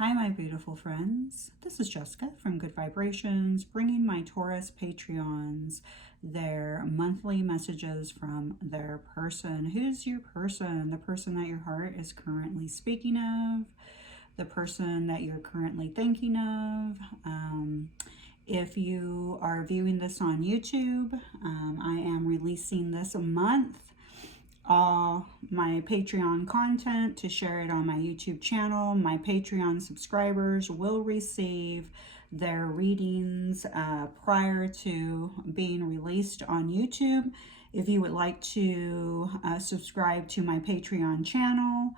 Hi, my beautiful friends. This is Jessica from Good Vibrations, bringing my Taurus Patreons their monthly messages from their person. Who's your person? The person that your heart is currently speaking of, the person that you're currently thinking of. If you are viewing this on YouTube, I am releasing this a month all my Patreon content to share it on my YouTube channel. My Patreon subscribers will receive their readings prior to being released on YouTube. If you would like to subscribe to my Patreon channel,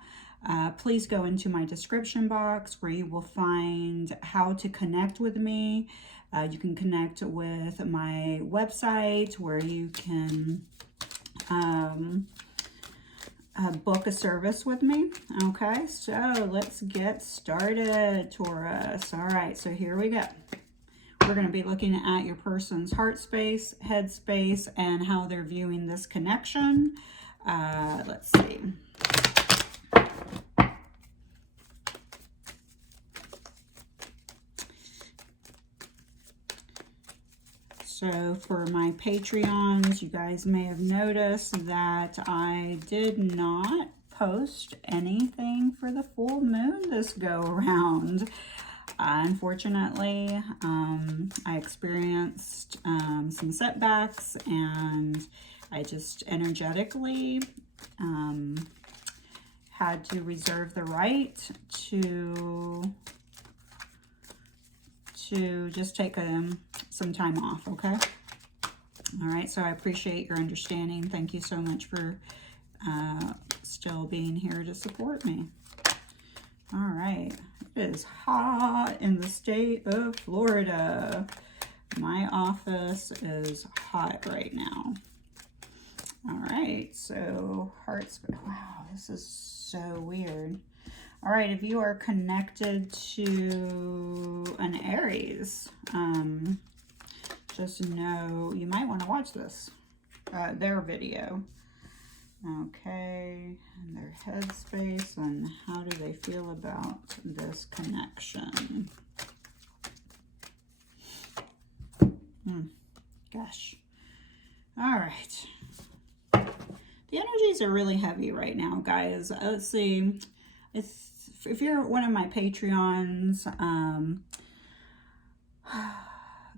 please go into my description box where you will find how to connect with me. You can connect with my website where you can book a service with me. Okay, so let's get started, Taurus. All right, so here we go. We're going to be looking at your person's heart space, head space, and how they're viewing this connection. Let's see. So for my Patreons, you guys may have noticed that I did not post anything for the full moon this go around. Unfortunately, I experienced some setbacks, and I just energetically had to reserve the right to just take some time off, okay? All right, so I appreciate your understanding. Thank you so much for still being here to support me. All right, it is hot in the state of Florida. My office is hot right now. All right, so hearts, wow, this is so weird. All right, if you are connected to an Aries, just know you might want to watch this, their video. Okay, and their headspace, and how do they feel about this connection? Gosh. All right. The energies are really heavy right now, guys. Let's see. If you're one of my Patreons,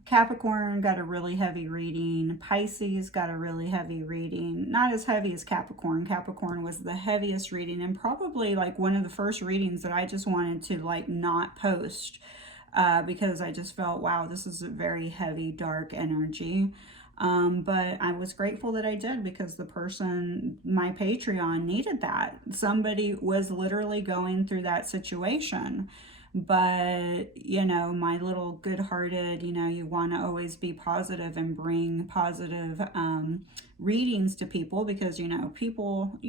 Capricorn got a really heavy reading. Pisces got a really heavy reading. Not as heavy as Capricorn. Capricorn was the heaviest reading, and probably like one of the first readings that I just wanted to like not post because I just felt, wow, this is a very heavy, dark energy. But I was grateful that I did, because the person, my Patreon, needed that. Somebody was literally going through that situation. But, you know, my little good-hearted, you know, you want to always be positive and bring positive readings to people, because, people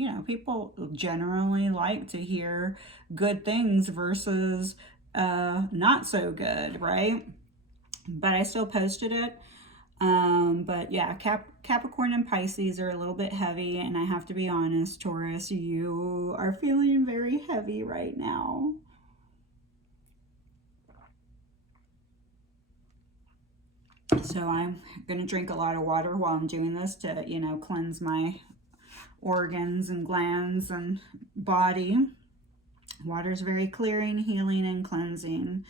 generally like to hear good things versus not so good, right? But I still posted it. But yeah, Capricorn and Pisces are a little bit heavy, and I have to be honest, Taurus, you are feeling very heavy right now. So I'm going to drink a lot of water while I'm doing this to, cleanse my organs and glands and body. Water is very clearing, healing, and cleansing.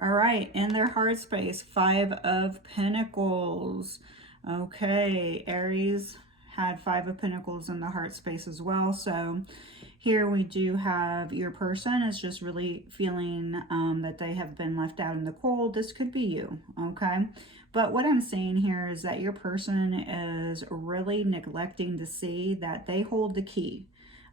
All right, in their heart space, 5 of Pentacles. Okay, Aries had 5 of Pentacles in the heart space as well. So here we do have your person is just really feeling that they have been left out in the cold. This could be you, okay? But what I'm saying here is that your person is really neglecting to see that they hold the key.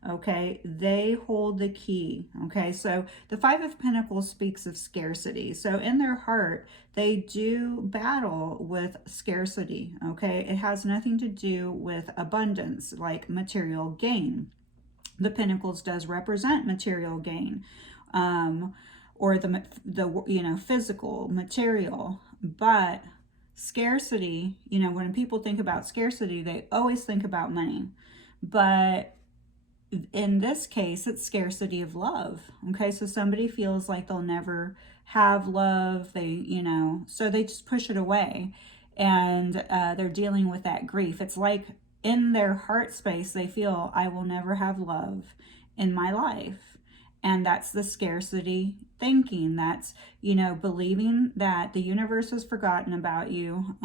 Okay, they hold the key. Okay, so the 5 of Pentacles speaks of scarcity. So in their heart, they do battle with scarcity. Okay, it has nothing to do with abundance, like material gain. The Pentacles does represent material gain, or the physical material, but scarcity, when people think about scarcity, they always think about money. But in this case, it's scarcity of love. Okay, so somebody feels like they'll never have love. So they just push it away, and they're dealing with that grief. It's like in their heart space, they feel, I will never have love in my life. And that's the scarcity thinking. That's, believing that the universe has forgotten about you,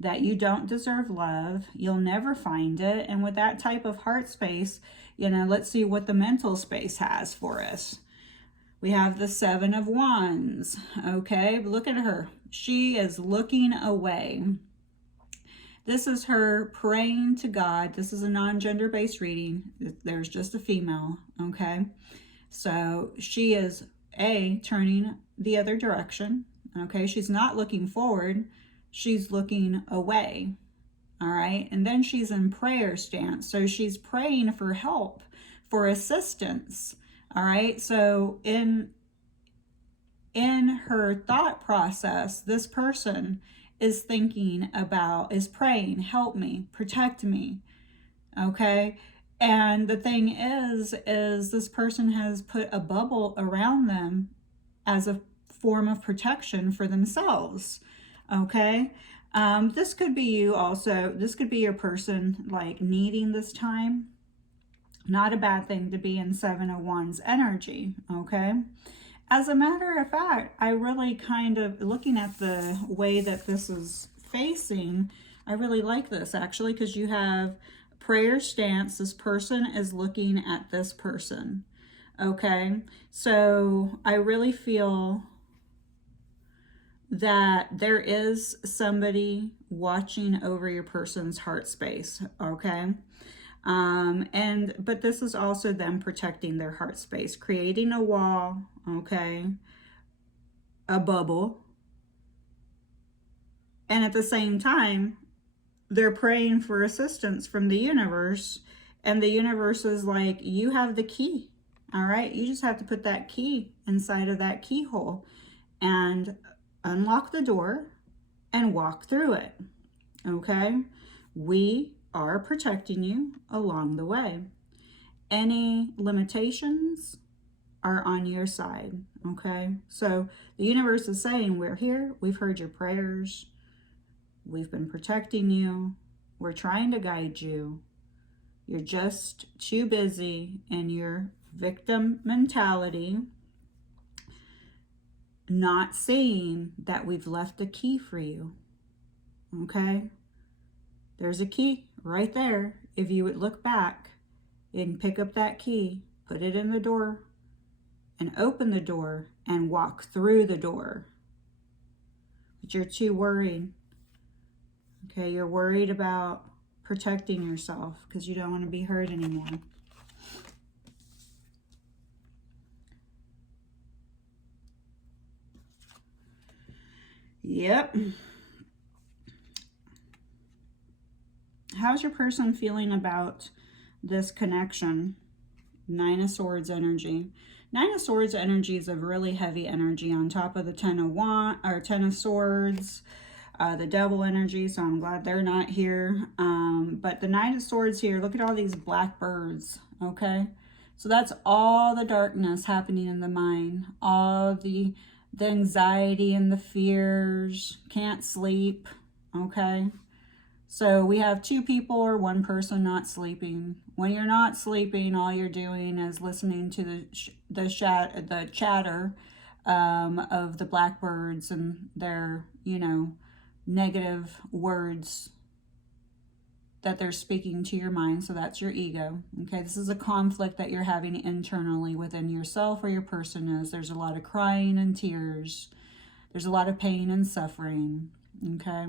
that you don't deserve love, you'll never find it. And with that type of heart space, let's see what the mental space has for us. We have the Seven of Wands. Okay, look at her. She is looking away. This is her praying to God. This is a non-gender based reading. There's just a female. Okay, so she is turning the other direction. Okay, she's not looking forward, she's looking away. All right, and then she's in prayer stance, so she's praying for help, for assistance. All right, so in her thought process, this person is praying, help me, protect me. Okay, and the thing is this person has put a bubble around them as a form of protection for themselves. Okay, this could be you also. This could be your person like needing this time. Not a bad thing to be in Seven of Wands energy. Okay, as a matter of fact, I really kind of, looking at the way that this is facing, I really like this actually, because you have prayer stance. This person is looking at this person. Okay, so I really feel that there is somebody watching over your person's heart space. Okay, but this is also them protecting their heart space, creating a wall. Okay, a bubble, and at the same time they're praying for assistance from the universe, and the universe is like, you have the key. All right, you just have to put that key inside of that keyhole and unlock the door and walk through it. Okay, we are protecting you along the way. Any limitations are on your side. Okay, so the universe is saying, we're here, we've heard your prayers, we've been protecting you, we're trying to guide you. You're just too busy in your victim mentality, not seeing that we've left a key for you. Okay, there's a key right there. If you would look back and pick up that key, put it in the door and open the door and walk through the door. But you're too worried. Okay, you're worried about protecting yourself because you don't want to be hurt anymore. Yep. How's your person feeling about this connection? Nine of Swords energy. Nine of Swords energy is a really heavy energy on top of the Ten of Swords, the Devil energy, so I'm glad they're not here. But the Nine of Swords here, look at all these black birds, okay? So that's all the darkness happening in the mind, all the anxiety and the fears, can't sleep, okay? So we have two people or one person not sleeping. When you're not sleeping, all you're doing is listening to the chatter of the blackbirds and their, negative words that they're speaking to your mind. So that's your ego. Okay, this is a conflict that you're having internally within yourself or your person is. There's a lot of crying and tears. There's a lot of pain and suffering. Okay,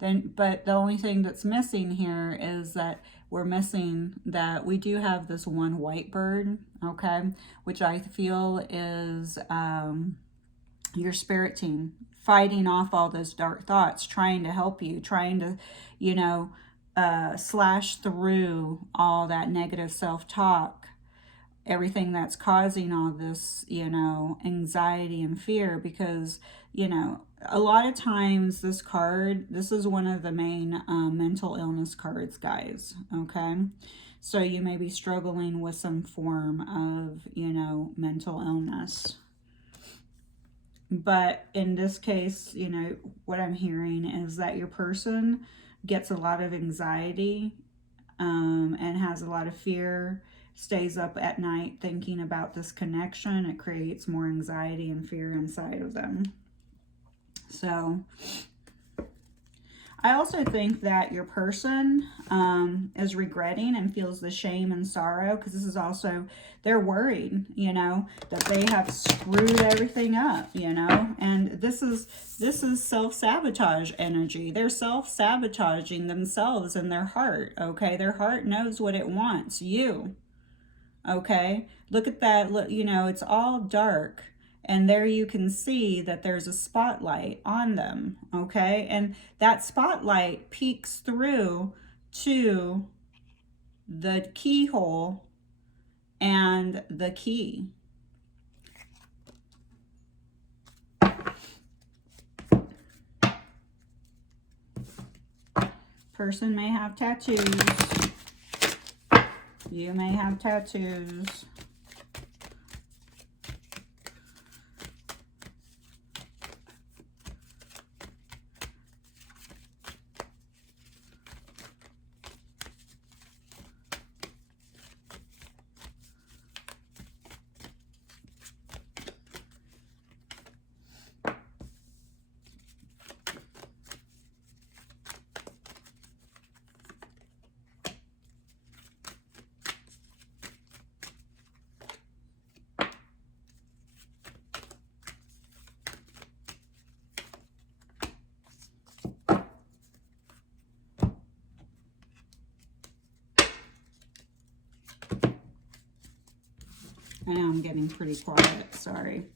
but the only thing that's missing here is that we're missing that we do have this one white bird, okay, which I feel is your spirit team fighting off all those dark thoughts, trying to help you, trying to, slash through all that negative self-talk, everything that's causing all this, anxiety and fear, because, a lot of times this is one of the main mental illness cards, guys, okay? So you may be struggling with some form of, you know, mental illness. But in this case, you know, what I'm hearing is that your person gets a lot of anxiety and has a lot of fear, stays up at night thinking about this connection. It creates more anxiety and fear inside of them. So I also think that your person is regretting and feels the shame and sorrow, because this is also, they're worried, you know, that they have screwed everything up, you know, and this is self-sabotage energy. They're self-sabotaging themselves in their heart, okay? Their heart knows what it wants, you, okay? Look at that, look, you know, it's all dark. And there you can see that there's a spotlight on them, okay? And that spotlight peeks through to the keyhole and the key. Person may have tattoos. You may have tattoos. I know I'm getting pretty quiet, sorry.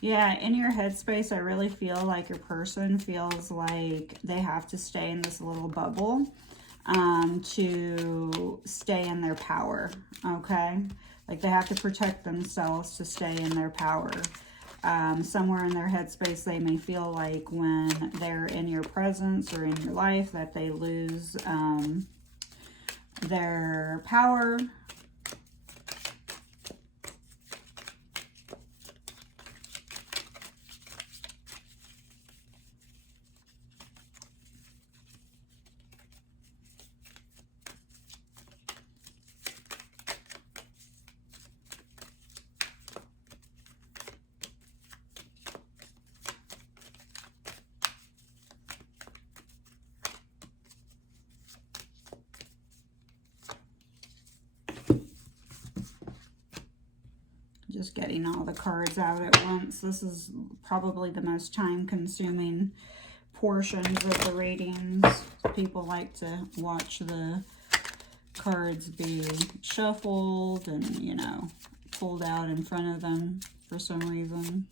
Yeah, in your headspace, I really feel like your person feels like they have to stay in this little bubble to stay in their power, okay? Like they have to protect themselves to stay in their power. Somewhere in their headspace, they may feel like when they're in your presence or in your life that they lose their power. Just getting all the cards out at once. This is probably the most time-consuming portions of the readings. People like to watch the cards be shuffled and, you know, pulled out in front of them for some reason.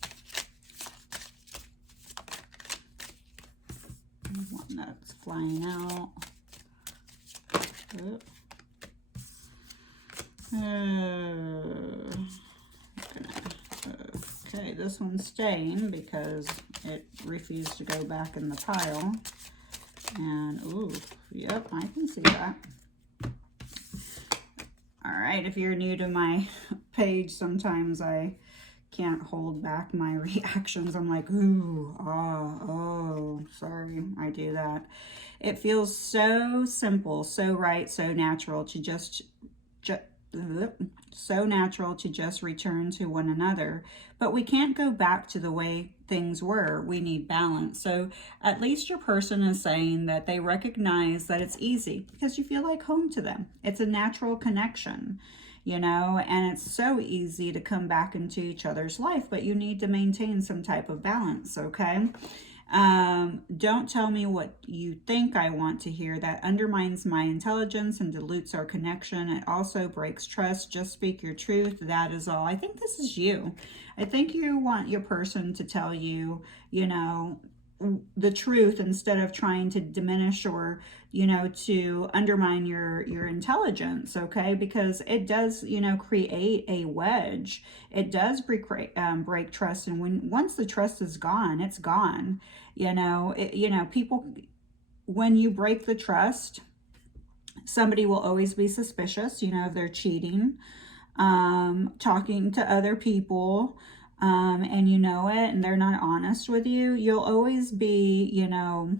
One that's flying out. Okay, this one's staying because it refused to go back in the pile. And, ooh, yep, I can see that. All right, if you're new to my page, sometimes I can't hold back my reactions. I'm like, ooh, ah, oh, sorry, I do that. It feels so simple, so right, so natural to just return to one another, but we can't go back to the way things were. We need balance. So at least your person is saying that they recognize that it's easy because you feel like home to them. It's a natural connection, you know, and it's so easy to come back into each other's life, but you need to maintain some type of balance, okay? Don't tell me what you think I want to hear. That undermines my intelligence and dilutes our connection. It also breaks trust. Just speak your truth. That is all. I think this is you. I think you want your person to tell you, you know, the truth instead of trying to diminish or, you know, to undermine your intelligence, okay? Because it does, you know, create a wedge. It does break trust, and once the trust is gone, it's gone. You know, people, when you break the trust, somebody will always be suspicious, you know, if they're cheating, talking to other people, and you know it, and they're not honest with you. You'll always be, you know,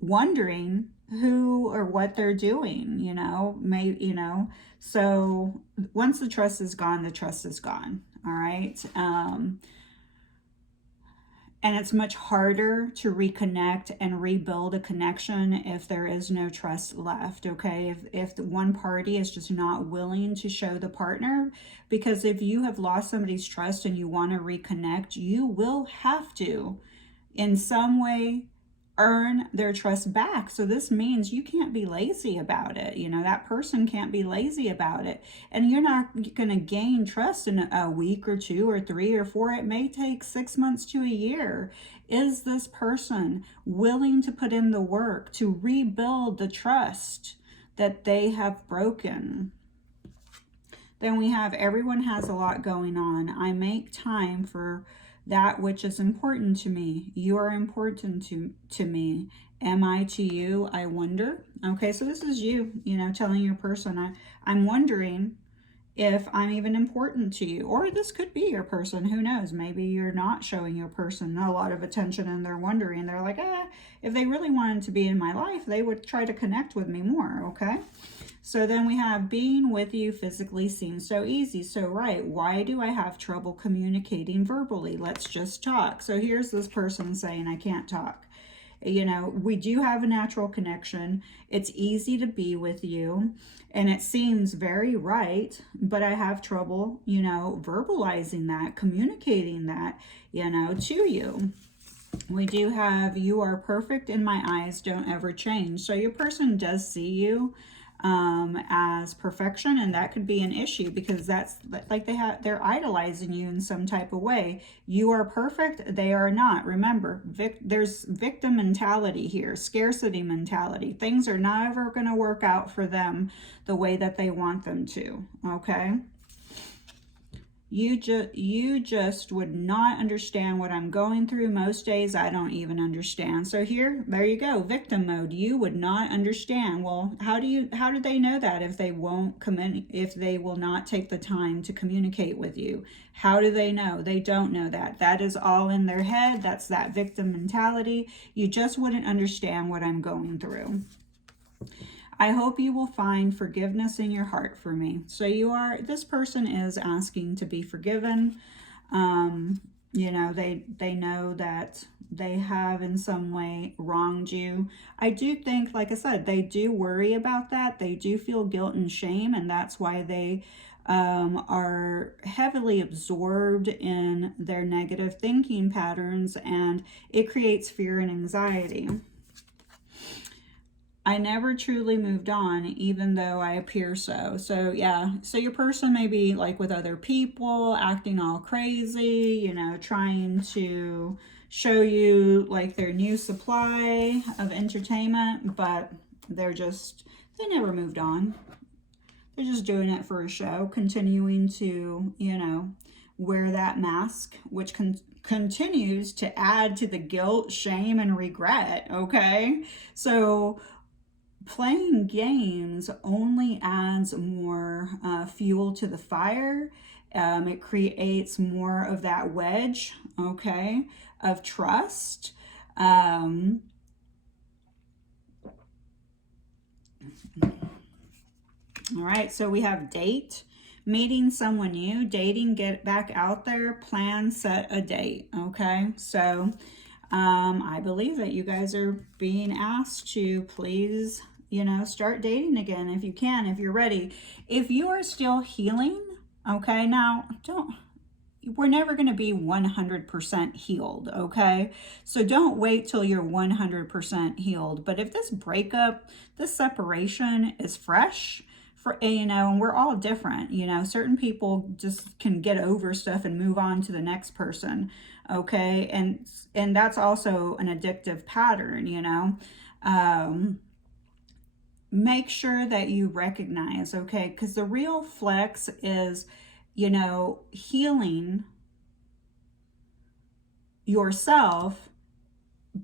wondering who or what they're doing, you know, maybe, you know. So once the trust is gone, the trust is gone. All right. And it's much harder to reconnect and rebuild a connection if there is no trust left, okay? If the one party is just not willing to show the partner, because if you have lost somebody's trust and you want to reconnect, you will have to, in some way, earn their trust back. So this means you can't be lazy about it. You know, that person can't be lazy about it. And you're not going to gain trust in a week or 2 or 3 or 4. It may take 6 months to a year. Is this person willing to put in the work to rebuild the trust that they have broken? Then we have everyone has a lot going on. I make time for that which is important to me. You are important to me. Am I to you? I wonder. Okay, so this is you, you know, telling your person, I'm wondering if I'm even important to you. Or this could be your person. Who knows? Maybe you're not showing your person a lot of attention and they're wondering. They're like, if they really wanted to be in my life, they would try to connect with me more, okay? So then we have being with you physically seems so easy. So, right, why do I have trouble communicating verbally? Let's just talk. So here's this person saying, I can't talk. You know, we do have a natural connection. It's easy to be with you and it seems very right, but I have trouble, you know, verbalizing that, communicating that, you know, to you. We do have, you are perfect in my eyes, don't ever change. So your person does see you as perfection, and that could be an issue because that's like they're idolizing you in some type of way. You are perfect, they are not. Remember, there's victim mentality here, scarcity mentality. Things are never going to work out for them the way that they want them to, okay? You just would not understand what I'm going through. Most days I don't even understand. So here, there you go, victim mode. You would not understand. Well, how do they know that if they if they will not take the time to communicate with you? How do they know? They don't know that. That is all in their head. That's that victim mentality. You just wouldn't understand what I'm going through. I hope you will find forgiveness in your heart for me. So this person is asking to be forgiven. You know, they know that they have in some way wronged you. I do think, like I said, they do worry about that. They do feel guilt and shame, and that's why they are heavily absorbed in their negative thinking patterns, and it creates fear and anxiety. I never truly moved on, even though I appear so. So yeah, so your person may be like with other people, acting all crazy, you know, trying to show you like their new supply of entertainment, but they never moved on. They're just doing it for a show, continuing to, you know, wear that mask, which continues to add to the guilt, shame, and regret, okay? So playing games only adds more fuel to the fire. It creates more of that wedge, okay, of trust. All right, so we have date, meeting someone new, dating, get back out there, plan, set a date, okay? So I believe that you guys are being asked to please, you know, start dating again if you can, if you're ready. If you are still healing, okay, now we're never going to be 100% healed, okay? So don't wait till you're 100% healed. But if this breakup, this separation is fresh you know, and we're all different, you know. Certain people just can get over stuff and move on to the next person, okay? And that's also an addictive pattern, you know. Make sure that you recognize, okay, because the real flex is, you know, healing yourself,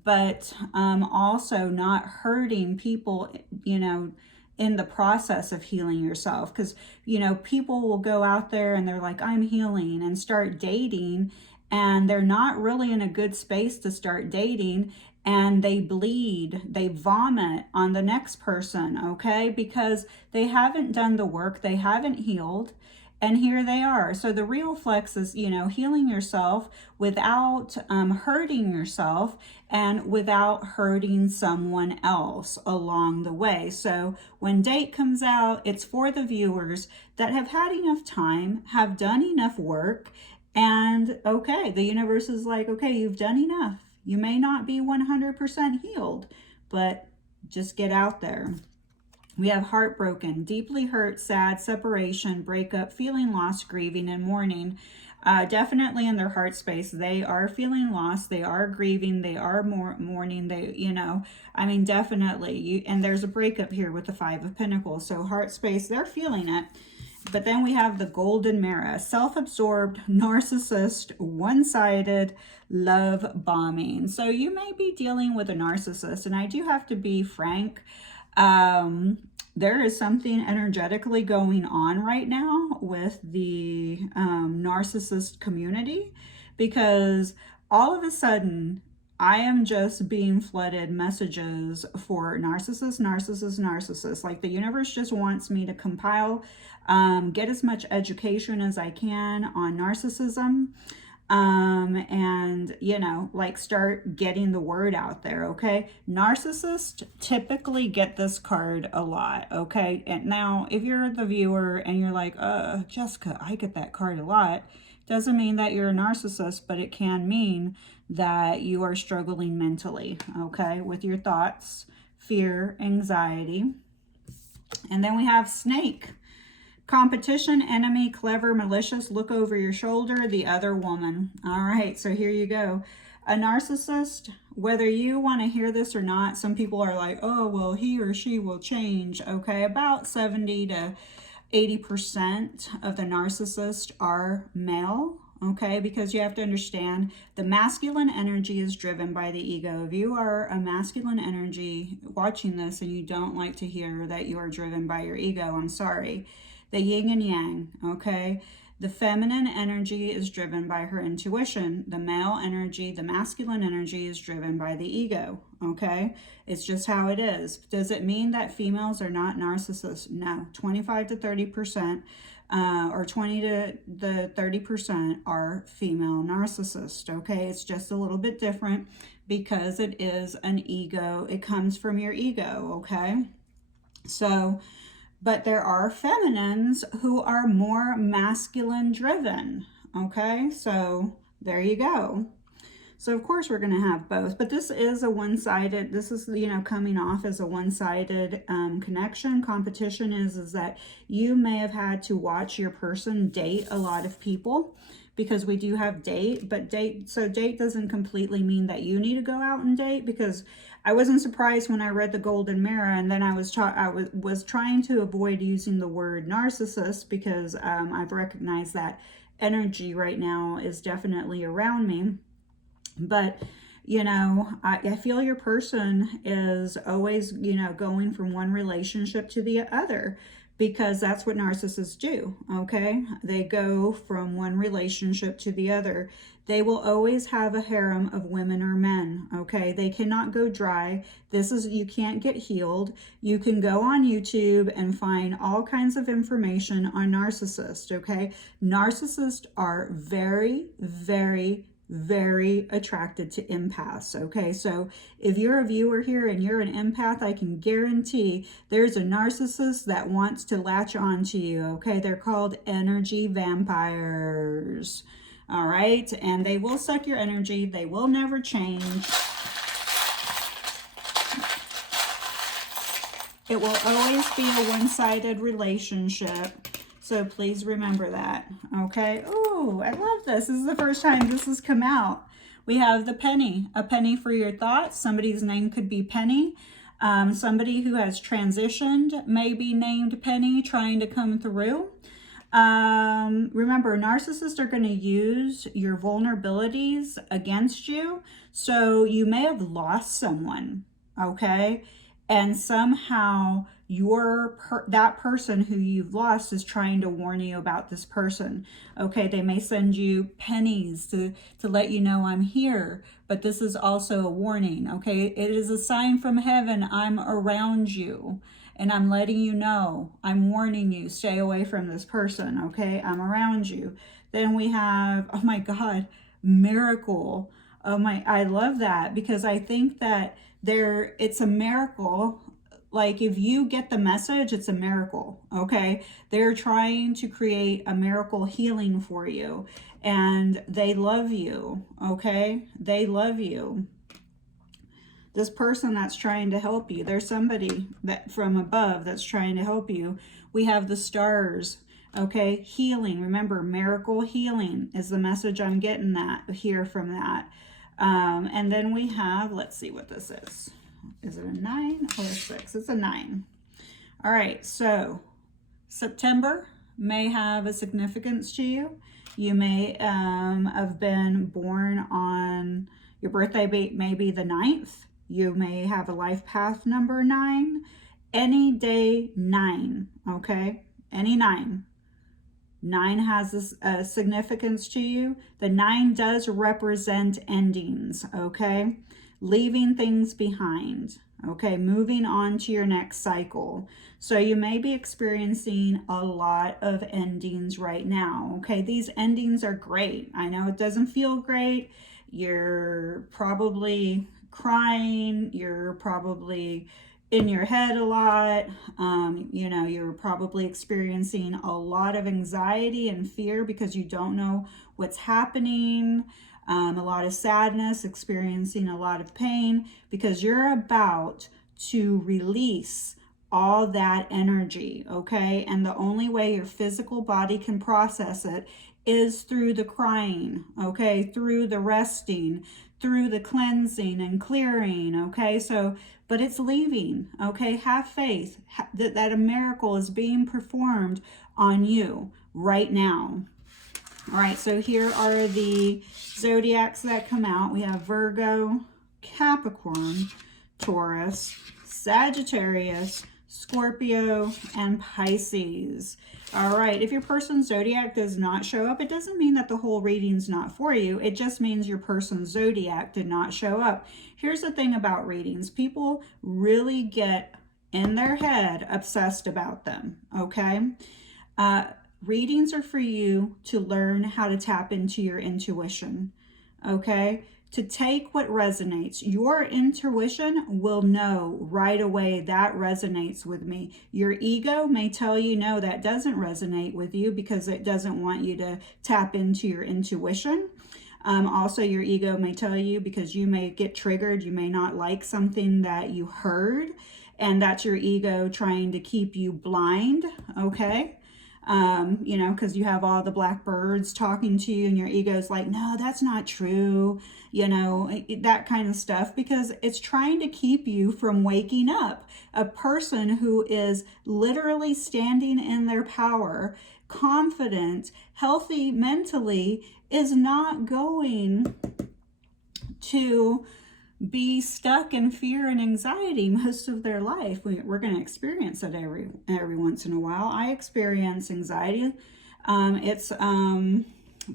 but also not hurting people, you know, in the process of healing yourself. Because, you know, people will go out there and they're like, I'm healing, and start dating, and they're not really in a good space to start dating, and they bleed, they vomit on the next person, okay? Because they haven't done the work, they haven't healed. And here they are. So the real flex is, you know, healing yourself without hurting yourself and without hurting someone else along the way. So when date comes out, it's for the viewers that have had enough time, have done enough work, and okay, the universe is like, okay, you've done enough. You may not be 100% healed, but just get out there. We have heartbroken, deeply hurt, sad, separation, breakup, feeling lost, grieving, and mourning. Definitely in their heart space, they are feeling lost, they are grieving, they are mourning, they, you know, I mean, definitely. And there's a breakup here with the Five of Pentacles. So heart space, they're feeling it. But then we have the golden mirror, self-absorbed, narcissist, one-sided, love bombing. So you may be dealing with a narcissist, and I do have to be frank. There is something energetically going on right now with the narcissist community, because all of a sudden I am just being flooded messages for narcissist, narcissist, narcissist. Like the universe just wants me to compile, get as much education as I can on narcissism. And you know, like start getting the word out there, okay? Narcissists typically get this card a lot, okay? And now if you're the viewer and you're like, Jessica, I get that card a lot, doesn't mean that you're a narcissist, but it can mean that you are struggling mentally, okay, with your thoughts, fear, anxiety. And then we have snake. Competition, enemy, clever, malicious, look over your shoulder, the other woman. All right, so here you go. A narcissist, whether you want to hear this or not, some people are like, oh, well, he or she will change. Okay, about 70 to 80% of the narcissists are male. Okay, because you have to understand the masculine energy is driven by the ego. If you are a masculine energy watching this and you don't like to hear that you are driven by your ego, I'm sorry. The yin and yang, okay? The feminine energy is driven by her intuition. The male energy, the masculine energy is driven by the ego, okay? It's just how it is. Does it mean that females are not narcissists? No. 25 to 30%, or 20 to the 30% are female narcissists, okay? It's just a little bit different because it is an ego. It comes from your ego, okay? So, but there are feminines who are more masculine driven, okay? So there you go. So of course we're going to have both, but this is a one-sided, this is, you know, coming off as a one-sided connection. Competition is that you may have had to watch your person date a lot of people, because we do have date, but date doesn't completely mean that you need to go out and date, because I wasn't surprised when I read the golden mirror, and then I was trying to avoid using the word narcissist, because I've recognized that energy right now is definitely around me. But you know, I feel your person is always, you know, going from one relationship to the other, because that's what narcissists do, okay? They go from one relationship to the other. They will always have a harem of women or men, okay? They cannot go dry. You can't get healed. You can go on YouTube and find all kinds of information on narcissists, okay? Narcissists are very, very, very attracted to empaths, okay? So if you're a viewer here and you're an empath, I can guarantee there's a narcissist that wants to latch on to you, okay? They're called energy vampires, all right? And they will suck your energy. They will never change. It will always be a one-sided relationship. So please remember that. Okay. Oh, I love this. This is the first time this has come out. We have the penny, a penny for your thoughts. Somebody's name could be Penny. Somebody who has transitioned may be named Penny, trying to come through. Remember, narcissists are going to use your vulnerabilities against you. So you may have lost someone, okay? And somehow that person who you've lost is trying to warn you about this person. Okay, they may send you pennies to let you know I'm here, but this is also a warning. Okay, it is a sign from heaven. I'm around you and I'm letting you know, I'm warning you, stay away from this person. Okay, I'm around you. Then we have, oh my God, miracle. Oh my, I love that, because I think that it's a miracle. Like, if you get the message, it's a miracle. Okay, they're trying to create a miracle healing for you, and they love you. Okay, they love you. This person that's trying to help you, there's somebody that from above that's trying to help you. We have the stars. Okay, healing. Remember, miracle healing is the message I'm getting here from that. And then we have, let's see what this is. Is it a 9 or a 6? It's a 9. All right, so September may have a significance to you. You may have been born on, your birthday may be the 9th. You may have a life path number 9. Any day 9, okay? Any 9. 9 has a significance to you. The 9 does represent endings, okay? Leaving things behind, okay? Moving on to your next cycle. So you may be experiencing a lot of endings right now, okay? These endings are great. I know it doesn't feel great. You're probably crying. You're probably in your head a lot. You know, you're probably experiencing a lot of anxiety and fear because you don't know what's happening. A lot of sadness, experiencing a lot of pain, because you're about to release all that energy, okay? And the only way your physical body can process it is through the crying, okay? Through the resting, through the cleansing and clearing, okay? So, but it's leaving, okay? Have faith that a miracle is being performed on you right now. All right, so here are the zodiacs that come out. We have Virgo, Capricorn, Taurus, Sagittarius, Scorpio, and Pisces. All right, if your person's zodiac does not show up, it doesn't mean that the whole reading's not for you. It just means your person's zodiac did not show up. Here's the thing about readings. People really get in their head obsessed about them, okay? Readings are for you to learn how to tap into your intuition, okay? To take what resonates. Your intuition will know right away that resonates with me. Your ego may tell you, no, that doesn't resonate with you, because it doesn't want you to tap into your intuition. Also, your ego may tell you, because you may get triggered, you may not like something that you heard, and that's your ego trying to keep you blind, okay? You know, because you have all the black birds talking to you and your ego's like, no, that's not true, you know, that kind of stuff, because it's trying to keep you from waking up. A person who is literally standing in their power, confident, healthy mentally, is not going to be stuck in fear and anxiety most of their life. We're going to experience it every once in a while. I experience anxiety. It's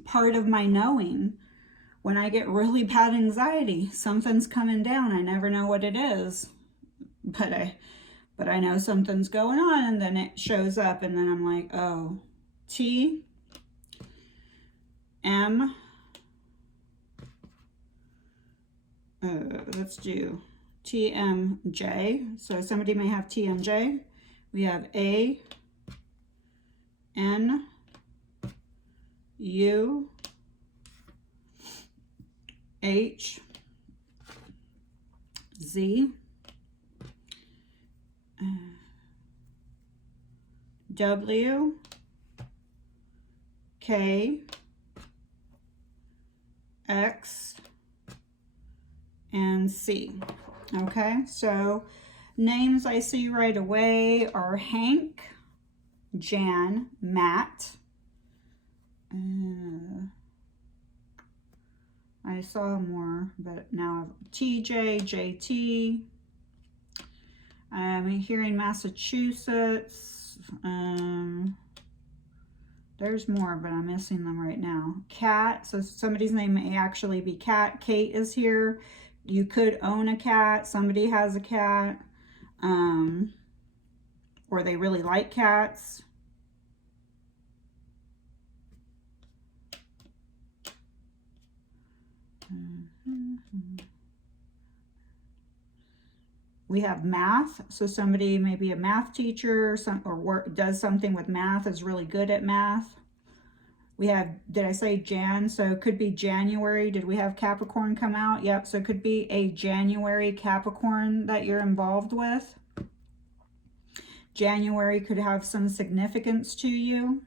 part of my knowing. When I get really bad anxiety, something's coming down. I never know what it is, but I know something's going on, and then it shows up, and then I'm like, oh, let's do TMJ. So somebody may have TMJ. We have ANUHZ. W, K, X, and C. Okay, so names I see right away are Hank, Jan, Matt. I saw more, but now TJ, JT. I'm here in Massachusetts. There's more, but I'm missing them right now. Cat, so somebody's name may actually be Cat. Kate is here. You could own a cat. Somebody has a cat. Or they really like cats. We have math, so somebody may be a math teacher or does something with math, is really good at math. We have, did I say Jan? So it could be January. Did we have Capricorn come out? Yep, so it could be a January Capricorn that you're involved with. January could have some significance to you.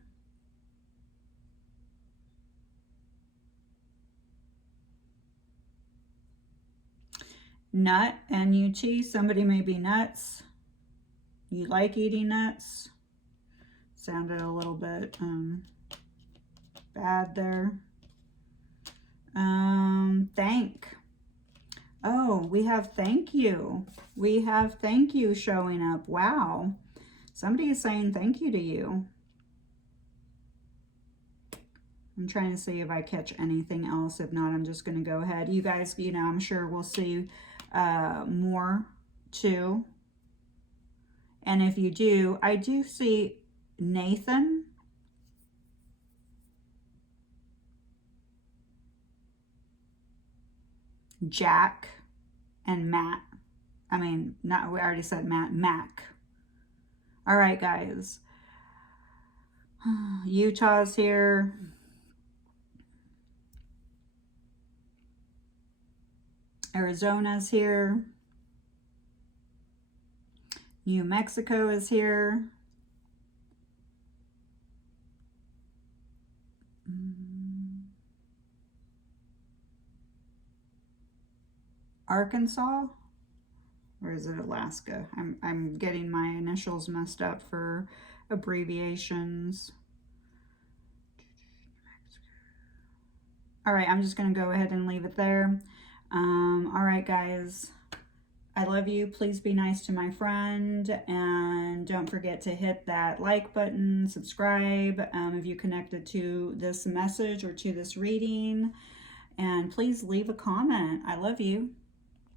Nut, N-U-T, somebody may be nuts. You like eating nuts. Sounded a little bit bad there. Thank. Oh, we have thank you. We have thank you showing up. Wow. Somebody is saying thank you to you. I'm trying to see if I catch anything else. If not, I'm just going to go ahead. You guys, you know, I'm sure we'll see more too. And if you do, I do see Nathan. Jack and Matt. I mean, not, we already said Matt, Mac. All right, guys. Utah's here. Arizona's here. New Mexico is here. Arkansas, or is it Alaska? I'm getting my initials messed up for abbreviations. All right, I'm just going to go ahead and leave it there. All right, guys. I love you. Please be nice to my friend. And don't forget to hit that like button, subscribe if you connected to this message or to this reading. And please leave a comment. I love you.